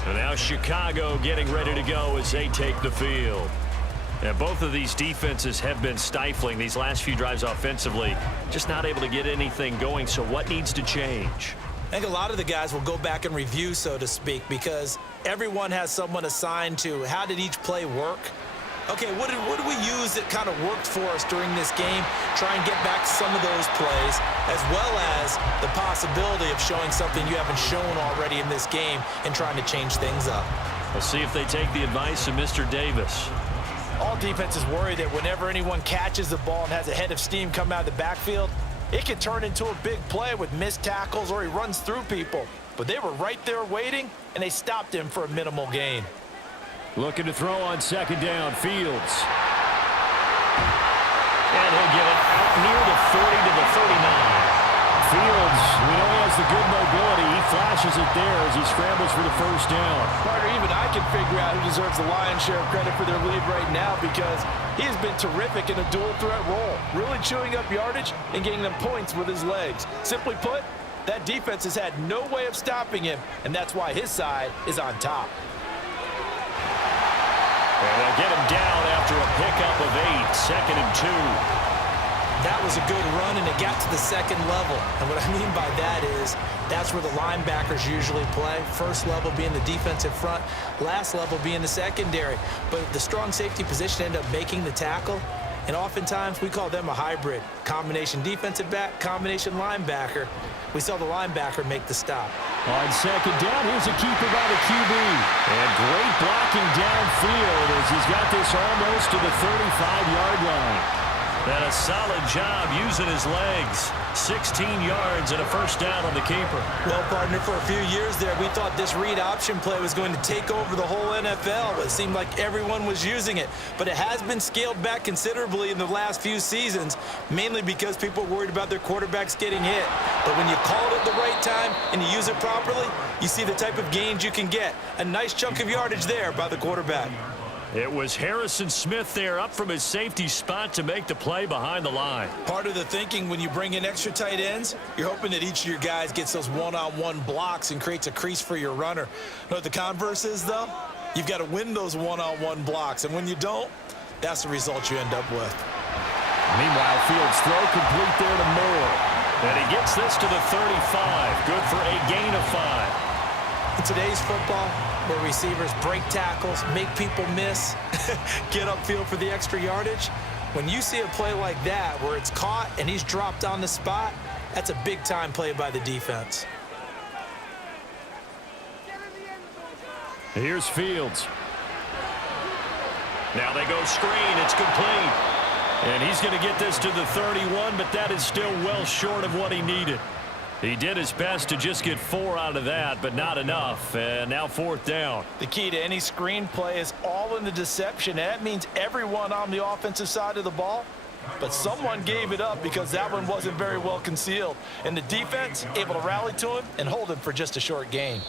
And now Chicago getting ready to go as they take the field. And both of these defenses have been stifling these last few drives offensively. Just not able to get anything going, so what needs to change? I think a lot of the guys will go back and review, so to speak, because everyone has someone assigned to how did each play work. Okay, what did we use that kind of worked for us during this game? Try and get back some of those plays, as well as the possibility of showing something you haven't shown already in this game and trying to change things up. We'll see if they take the advice of Mr. Davis. All defenses worry that whenever anyone catches the ball and has a head of steam come out of the backfield, it can turn into a big play with missed tackles or he runs through people. But they were right there waiting, and they stopped him for a minimal gain. Looking to throw on 2nd down, Fields. And he'll get it out near the 40 to the 39. Fields, we know he has the good mobility. He flashes it there as he scrambles for the first down. Partner, even I can figure out who deserves the lion's share of credit for their lead right now because he has been terrific in a dual threat role, really chewing up yardage and getting them points with his legs. Simply put, that defense has had no way of stopping him, and that's why his side is on top. And they'll get him down after a pickup of 8, 2nd and 2. That was a good run, and it got to the 2nd level. And what I mean by that is that's where the linebackers usually play. First level being the defensive front, last level being the secondary. But the strong safety position ended up making the tackle, and oftentimes we call them a hybrid. Combination defensive back, combination linebacker. We saw the linebacker make the stop. On 2nd down, here's a keeper by the QB. And great blocking downfield as he's got this almost to the 35-yard line. And a solid job using his legs. 16 yards and a first down on the keeper. Well, partner, for a few years there, we thought this read option play was going to take over the whole NFL. It seemed like everyone was using it. But it has been scaled back considerably in the last few seasons, mainly because people are worried about their quarterbacks getting hit. But when you call it at the right time and you use it properly, you see the type of gains you can get. A nice chunk of yardage there by the quarterback. It was Harrison Smith there up from his safety spot to make the play behind the line. Part of the thinking when you bring in extra tight ends, you're hoping that each of your guys gets those one-on-one blocks and creates a crease for your runner. You know what the converse is, though? You've got to win those one-on-one blocks, and when you don't, that's the result you end up with. Meanwhile, Fields throw complete there to Moore. And he gets this to the 35. Good for a gain of 5. In today's football, where receivers break tackles, make people miss, get upfield for the extra yardage, when you see a play like that where it's caught and he's dropped on the spot, that's a big-time play by the defense. Here's Fields. Now they go screen. It's complete. And he's going to get this to the 31, but that is still well short of what he needed. He did his best to just get 4 out of that, but not enough. And now 4th down. The key to any screen play is all in the deception. And that means everyone on the offensive side of the ball. But someone gave it up because that one wasn't very well concealed. And the defense able to rally to him and hold him for just a short gain.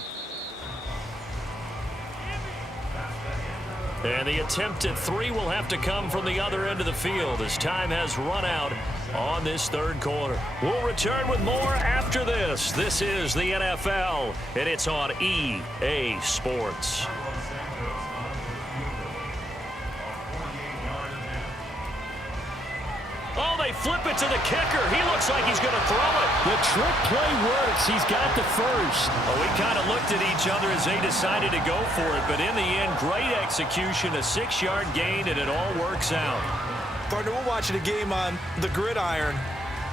And the attempt at 3 will have to come from the other end of the field as time has run out on this 3rd quarter. We'll return with more after this. This is the NFL, and it's on EA Sports. Oh, they flip it to the kicker. He looks like he's going to throw it. The trick play works. He's got the first. Oh, we kind of looked at each other as they decided to go for it, but in the end, great execution, a 6-yard gain, and it all works out. Partner, we're watching a game on the gridiron,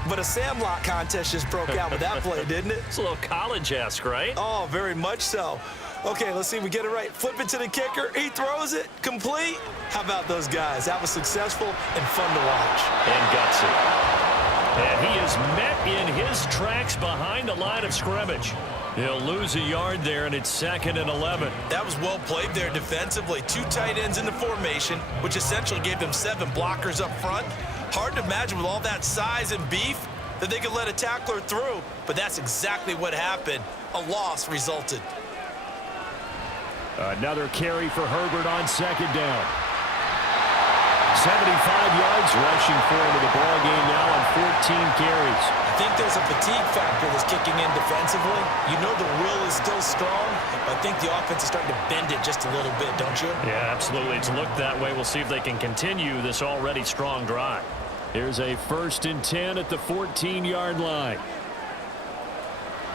but a Sandlot contest just broke out with that play, didn't it? It's a little college-esque, right? Oh, very much so. Okay, let's see if we get it right. Flip it to the kicker. He throws it. Complete. How about those guys? That was successful and fun to watch. And gutsy. And he is met in his tracks behind the line of scrimmage. He'll lose a yard there, and it's 2nd and 11. That was well played there defensively. 2 tight ends in the formation, which essentially gave them 7 blockers up front. Hard to imagine with all that size and beef that they could let a tackler through, but that's exactly what happened. A loss resulted. Another carry for Herbert on 2nd down. 75 yards rushing for him in the ball game now on 14 carries. I think there's a fatigue factor that's kicking in defensively. You know the will is still strong, but I think the offense is starting to bend it just a little bit, don't you? Yeah, absolutely. It's looked that way. We'll see if they can continue this already strong drive. Here's a 1st and 10 at the 14-yard line.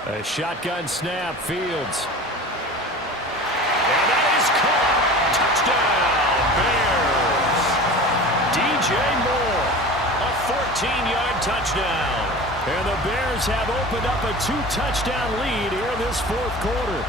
A shotgun snap, Fields. And that is caught. Touchdown, Bears. DJ Moore, a 14-yard touchdown. And the Bears have opened up a 2-touchdown lead here in this 4th quarter.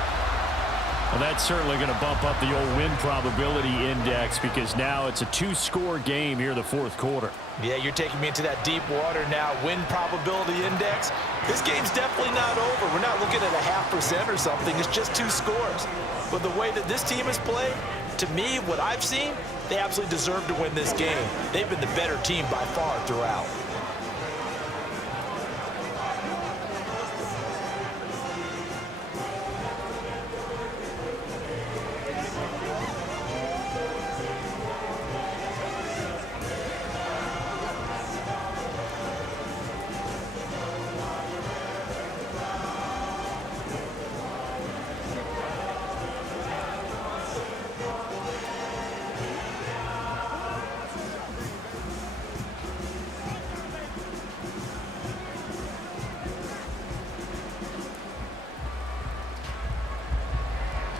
Well, that's certainly going to bump up the old win probability index because now it's a 2-score game here in the 4th quarter. Yeah, you're taking me into that deep water now. Win probability index. This game's definitely not over. We're not looking at a 0.5% or something. It's just 2 scores. But the way that this team has played, to me, what I've seen, they absolutely deserve to win this game. They've been the better team by far throughout.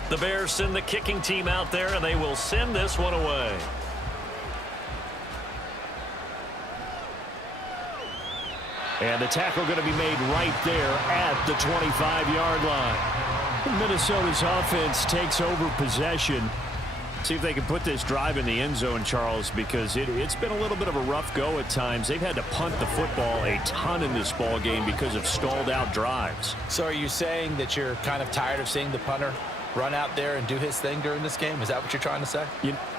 The Bears send the kicking team out there, and they will send this one away. And the tackle going to be made right there at the 25-yard line. Minnesota's offense takes over possession. See if they can put this drive in the end zone, Charles, because it's been a little bit of a rough go at times. They've had to punt the football a ton in this ball game because of stalled-out drives. So are you saying that you're kind of tired of seeing the punter run out there and do his thing during this game? Is that what you're trying to say?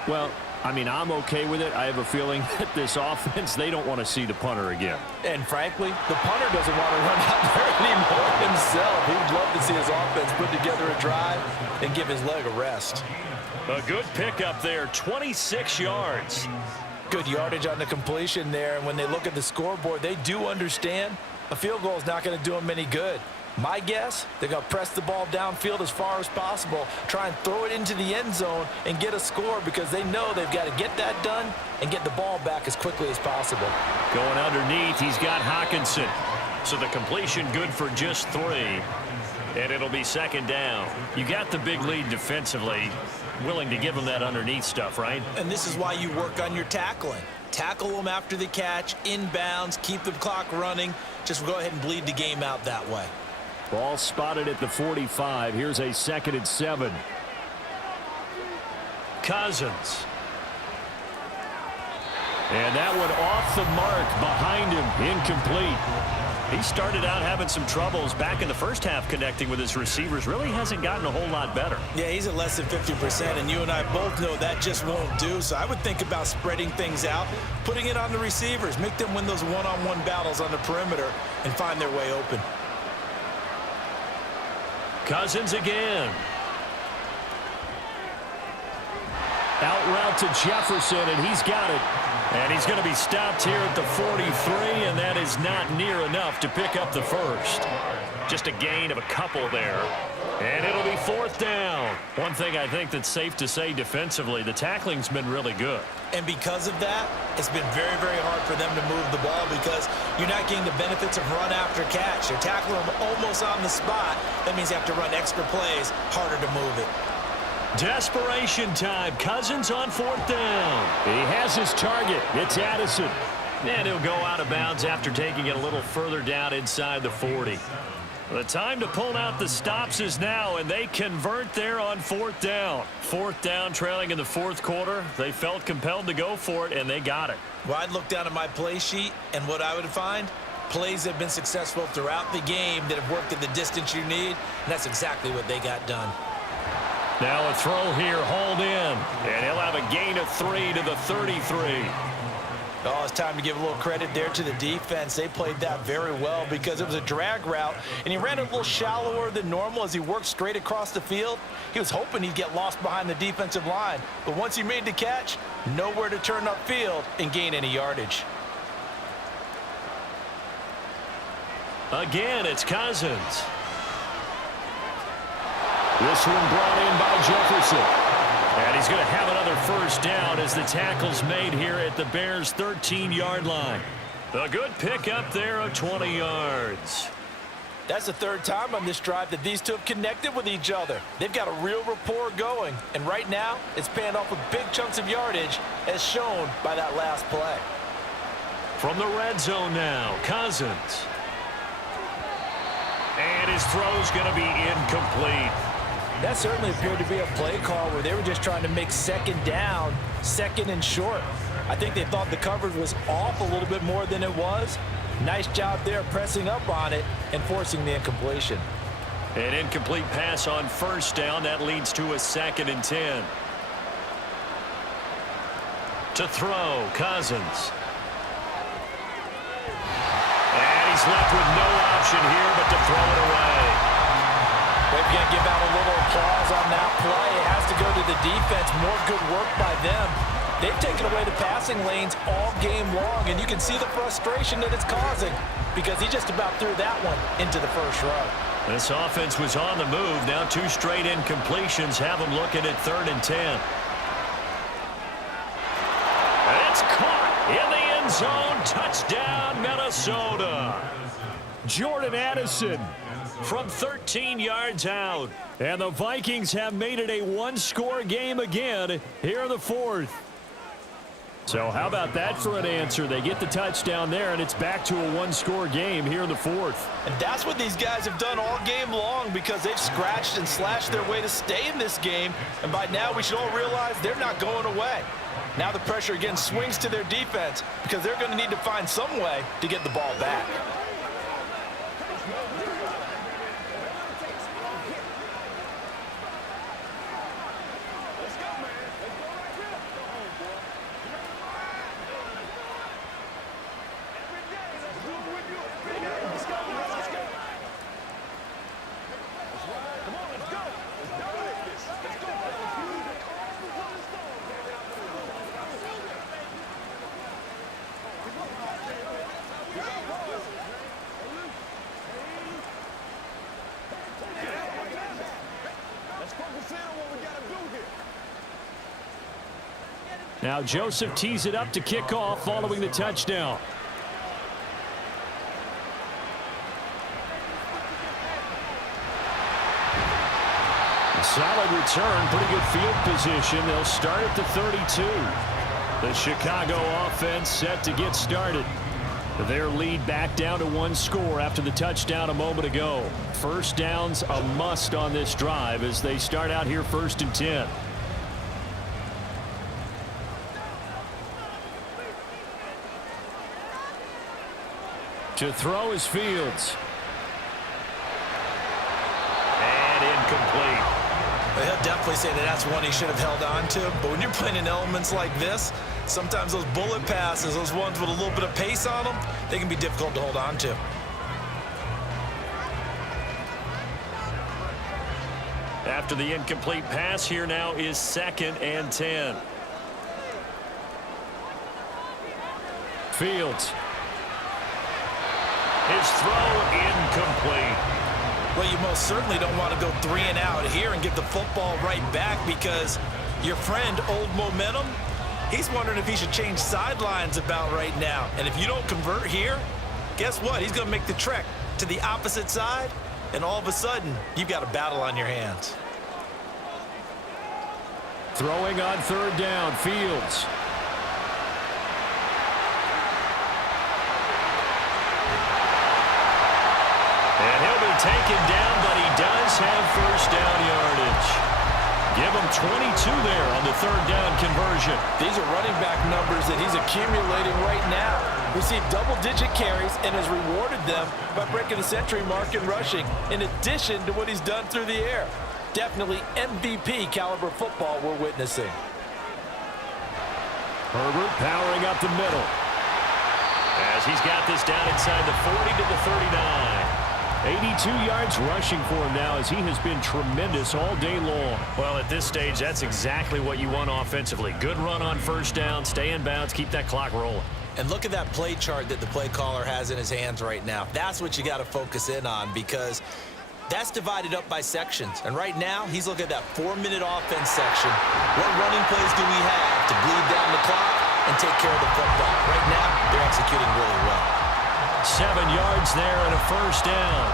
Well, I mean, I'm okay with it. I have a feeling that this offense, they don't want to see the punter again. And frankly, the punter doesn't want to run out there anymore himself. He'd love to see his offense put together a drive and give his leg a rest. A good pickup there, 26 yards. Good yardage on the completion there, and when they look at the scoreboard, they do understand a field goal is not going to do them any good. My guess, they're going to press the ball downfield as far as possible, try and throw it into the end zone and get a score because they know they've got to get that done and get the ball back as quickly as possible. Going underneath, he's got Hawkinson. So the completion good for just 3. And it'll be second down. You got the big lead defensively. Willing to give them that underneath stuff, right? And this is why you work on your tackling. Tackle them after the catch, inbounds, keep the clock running. Just go ahead and bleed the game out that way. Ball spotted at the 45. Here's a 2nd and 7. Cousins. And that one off the mark behind him, incomplete. He started out having some troubles back in the first half connecting with his receivers. Really hasn't gotten a whole lot better. Yeah, he's at less than 50%, and you and I both know that just won't do. So I would think about spreading things out, putting it on the receivers, make them win those one-on-one battles on the perimeter and find their way open. Cousins again. Out route to Jefferson, and he's got it. And he's going to be stopped here at the 43, and that is not near enough to pick up the first. Just a gain of a couple there. And it'll be 4th down. One thing I think that's safe to say defensively, the tackling's been really good. And because of that, it's been very, very hard for them to move the ball because you're not getting the benefits of run after catch. They're tackling them almost on the spot. That means you have to run extra plays, harder to move it. Desperation time. Cousins on 4th down. He has his target. It's Addison. And he'll go out of bounds after taking it a little further down inside the 40. The time to pull out the stops is now, and they convert there on 4th down. 4th down, trailing in the 4th quarter. They felt compelled to go for it, and they got it. Well, I'd look down at my play sheet, and what I would find, plays that have been successful throughout the game that have worked at the distance you need, and that's exactly what they got done. Now a throw here, hauled in, and he'll have a gain of 3 to the 33. Oh, it's time to give a little credit there to the defense. They played that very well because it was a drag route, and he ran a little shallower than normal as he worked straight across the field. He was hoping he'd get lost behind the defensive line, but once he made the catch, nowhere to turn upfield and gain any yardage. Again, it's Cousins. This one brought in by Jefferson. And he's going to have another first down as the tackle's made here at the Bears' 13-yard line. A good pickup there of 20 yards. That's the 3rd time on this drive that these two have connected with each other. They've got a real rapport going, and right now it's paying off with big chunks of yardage as shown by that last play. From the red zone now, Cousins. And his throw's going to be incomplete. That certainly appeared to be a play call where they were just trying to make 2nd down, 2nd and short. I think they thought the coverage was off a little bit more than it was. Nice job there pressing up on it and forcing the incompletion. An incomplete pass on 1st down. That leads to a 2nd and 10. To throw, Cousins. And he's left with no option here but to throw it away. They're going to give out a little applause on that play. It has to go to the defense. More good work by them. They've taken away the passing lanes all game long, and you can see the frustration that it's causing because he just about threw that one into the first row. This offense was on the move. Now 2 straight incompletions have them looking at 3rd and 10. It's caught in the end zone. Touchdown, Minnesota. Jordan Addison from 13 yards out. And the Vikings have made it a 1-score game again here in the 4th. So how about that for an answer? They get the touchdown there, and it's back to a 1-score game here in the 4th. And that's what these guys have done all game long because they've scratched and slashed their way to stay in this game. And by now we should all realize they're not going away. Now the pressure again swings to their defense because they're going to need to find some way to get the ball back. Let's go, man. Let's go right here. Go home, boy. Now Joseph tees it up to kick off following the touchdown. A solid return, pretty good field position. They'll start at the 32. The Chicago offense set to get started. Their lead back down to 1 score after the touchdown a moment ago. First down's a must on this drive as they start out here 1st and 10. To throw is Fields. And incomplete. Well, he'll definitely say that that's one he should have held on to. But when you're playing in elements like this, sometimes those bullet passes, those ones with a little bit of pace on them, they can be difficult to hold on to. After the incomplete pass, here now is 2nd and 10. Fields. His throw incomplete. Well, you most certainly don't want to go 3 and out here and get the football right back because your friend, Old Momentum, he's wondering if he should change sidelines about right now. And if you don't convert here, guess what? He's going to make the trek to the opposite side, and all of a sudden, you've got a battle on your hands. Throwing on 3rd down, Fields. And he'll be taken down, but he does have 1st down yardage. Give him 22 there on the 3rd down conversion. These are running back numbers that he's accumulating right now. Received double-digit carries and has rewarded them by breaking the century mark in rushing, in addition to what he's done through the air. Definitely MVP caliber football we're witnessing. Herbert powering up the middle. As he's got this down inside the 40 to the 39. 82 yards rushing for him now as he has been tremendous all day long. Well, at this stage, that's exactly what you want offensively. Good run on 1st down, stay in bounds, keep that clock rolling. And look at that play chart that the play caller has in his hands right now. That's what you got to focus in on because that's divided up by sections. And right now, he's looking at that 4-minute offense section. What running plays do we have to bleed down the clock and take care of the football? Right now, they're executing really well. 7 yards there and a 1st down.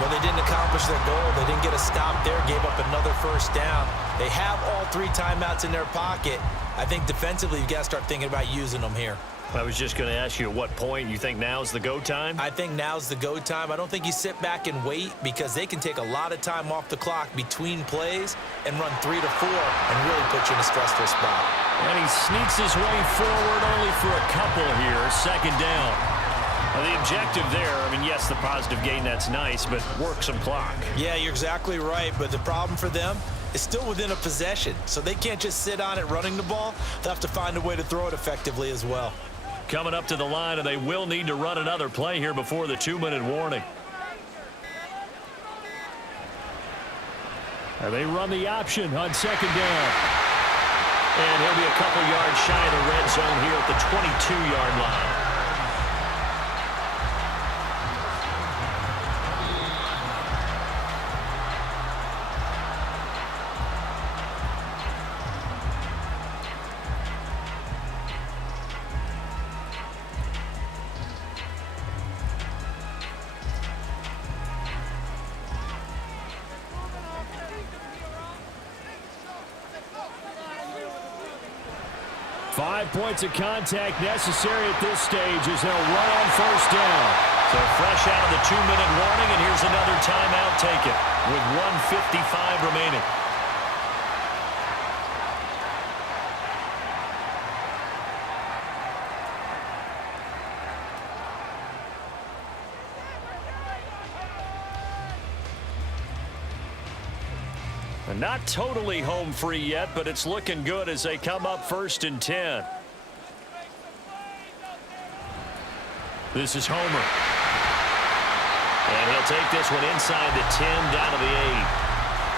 Well, they didn't accomplish their goal. They didn't get a stop there, gave up another 1st down. They have all 3 timeouts in their pocket. I think defensively, you've got to start thinking about using them here. I was just going to ask you at what point you think now's the go time? I think now's the go time. I don't think you sit back and wait because they can take a lot of time off the clock between plays and run 3 to 4 and really put you in a stressful spot. And he sneaks his way forward only for a couple here. 2nd down. Well, the objective there, I mean, yes, the positive gain, that's nice, but work some clock. Yeah, you're exactly right, but the problem for them is still within a possession, so they can't just sit on it running the ball. They'll have to find a way to throw it effectively as well. Coming up to the line, and they will need to run another play here before the 2-minute warning. And they run the option on 2nd down. And he'll be a couple yards shy of the red zone here at the 22-yard line. Five points of contact necessary at this stage as they'll run on 1st down. So fresh out of the 2-minute warning, and here's another timeout taken with 1:55 remaining. Not totally home free yet, but it's looking good as they come up 1st and 10. This is Homer. And he'll take this one inside the 10 down to the 8.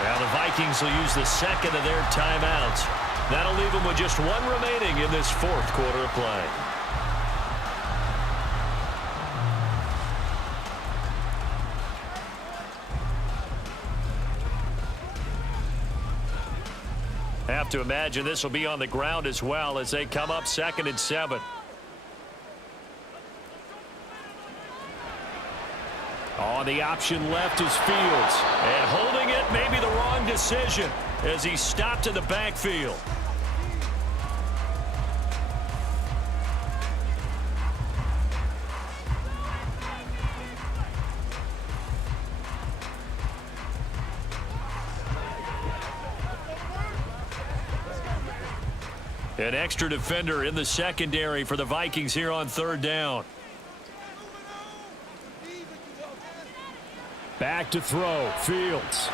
Now the Vikings will use the 2nd of their timeouts. That'll leave them with just 1 remaining in this 4th quarter of play. Have to imagine this will be on the ground as well as they come up 2nd and 7. On the option left is Fields. And holding it may be the wrong decision as he stopped in the backfield. An extra defender in the secondary for the Vikings here on 3rd down. Back to throw. Fields.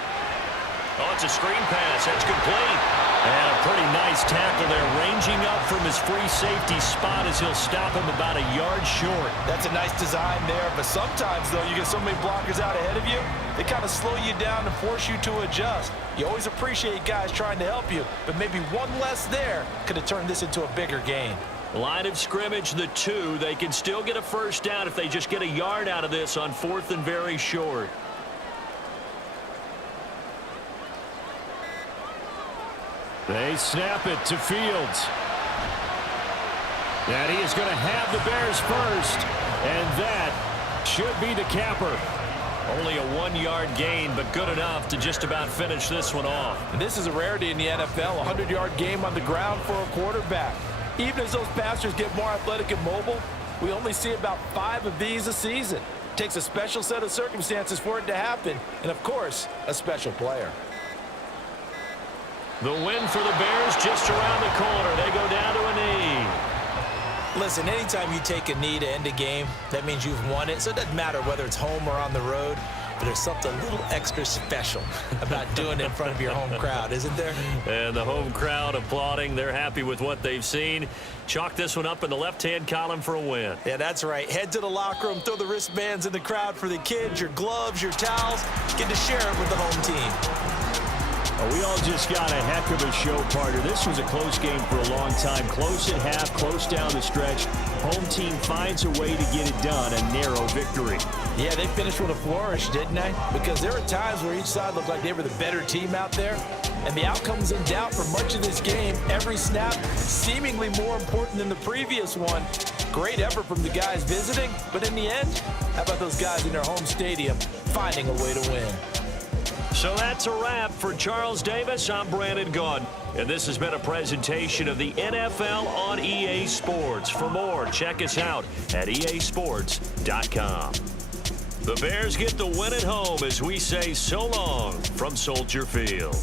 Oh, it's a screen pass. That's complete. And a pretty nice tackle there, ranging up from his free safety spot as he'll stop him about a yard short. That's a nice design there, but sometimes, though, you get so many blockers out ahead of you, they kind of slow you down and force you to adjust. You always appreciate guys trying to help you, but maybe one less there could have turned this into a bigger game. Line of scrimmage, the 2. They can still get a first down if they just get a yard out of this on 4th and very short. They snap it to Fields. And he is going to have the Bears first. And that should be the capper. Only a 1-yard gain, but good enough to just about finish this one off. And this is a rarity in the NFL, a 100-yard game on the ground for a quarterback. Even as those passers get more athletic and mobile, we only see about 5 of these a season. It takes a special set of circumstances for it to happen, and of course, a special player. The win for the Bears just around the corner. They go down to a knee. Listen, anytime you take a knee to end a game, that means you've won it. So it doesn't matter whether it's home or on the road, but there's something a little extra special about doing it in front of your home crowd, isn't there? And the home crowd applauding. They're happy with what they've seen. Chalk this one up in the left-hand column for a win. Yeah, that's right. Head to the locker room, throw the wristbands in the crowd for the kids, your gloves, your towels. Get to share it with the home team. We all just got a heck of a show, partner. This was a close game for a long time. Close at half, close down the stretch. Home team finds a way to get it done, a narrow victory. Yeah, they finished with a flourish, didn't they? Because there were times where each side looked like they were the better team out there. And the outcome was in doubt for much of this game. Every snap seemingly more important than the previous one. Great effort from the guys visiting. But in the end, how about those guys in their home stadium finding a way to win? So that's a wrap for Charles Davis. I'm Brandon Gaudin, and this has been a presentation of the NFL on EA Sports. For more, check us out at easports.com. The Bears get the win at home as we say so long from Soldier Field.